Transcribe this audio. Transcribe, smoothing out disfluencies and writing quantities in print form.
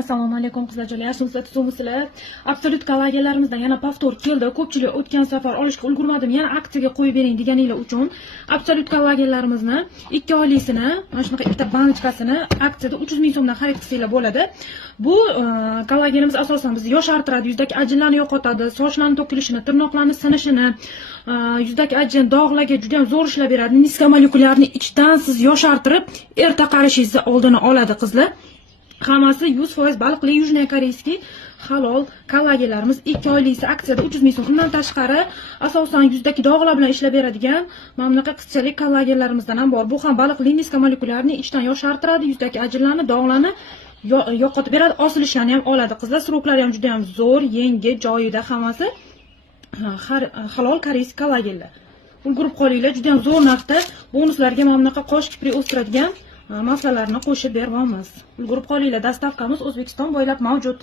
Assalomu alaykum qizlarjolar, yaxshimisizlar, tuzukmisizlar? Absolut kollagenlarimizdan yana повтор keldi. Ko'pchilik o'tgan safar olishga ulgurmadim, yana aksiyaga qo'yib bering deganinglar uchun Absolut kollagenlarimizni 2 oylikini, mana shunaqa ikkita banchkasini aksiyada 300 ming so'mdan xarid qilsanglar bo'ladi. Bu kollagenimiz asosan bizni yoshartiradi, yuzdagi ajinlarni yo'qotadi, sochlarning to'kilishini, tirnoqlarning sinishini, yuzdagi ajin, dog'larga juda ham zo'r ishlab beradi. Niskomolekulyarni ichdan siz yoshartirib, erta qarishingizni oldini oladi qizlar. Hammasi 100% baliqli yujniy koreyskiy halol kollagenlarimiz 2 oylikisi aksiyada 300 ming so'm. Undan tashqari asosan yuzdagi dog'lar bilan ishlab beradigan mana bunaqa qizchalik kollagenlarimizdan ham bor. Bu ham baliqli niskomolekulyarni ichdan yoshartiradi, yuzdagi ajinlarni, dog'larni yo'qotib beradi, osilishlarni ham oladi. Qizlar sroklari ham juda ham zo'r, yengil, joyida, hammasi halol koreyskiy kollagenlar. Ulgurib qolinglar, juda ham zo'r narxda bonuslarga mana bunaqa qosh kipri o'stiradigan maslalarni qo'shib beryapmiz. Ulgurib qolinglar, dastavkamiz O'zbekiston bo'ylab mavjud.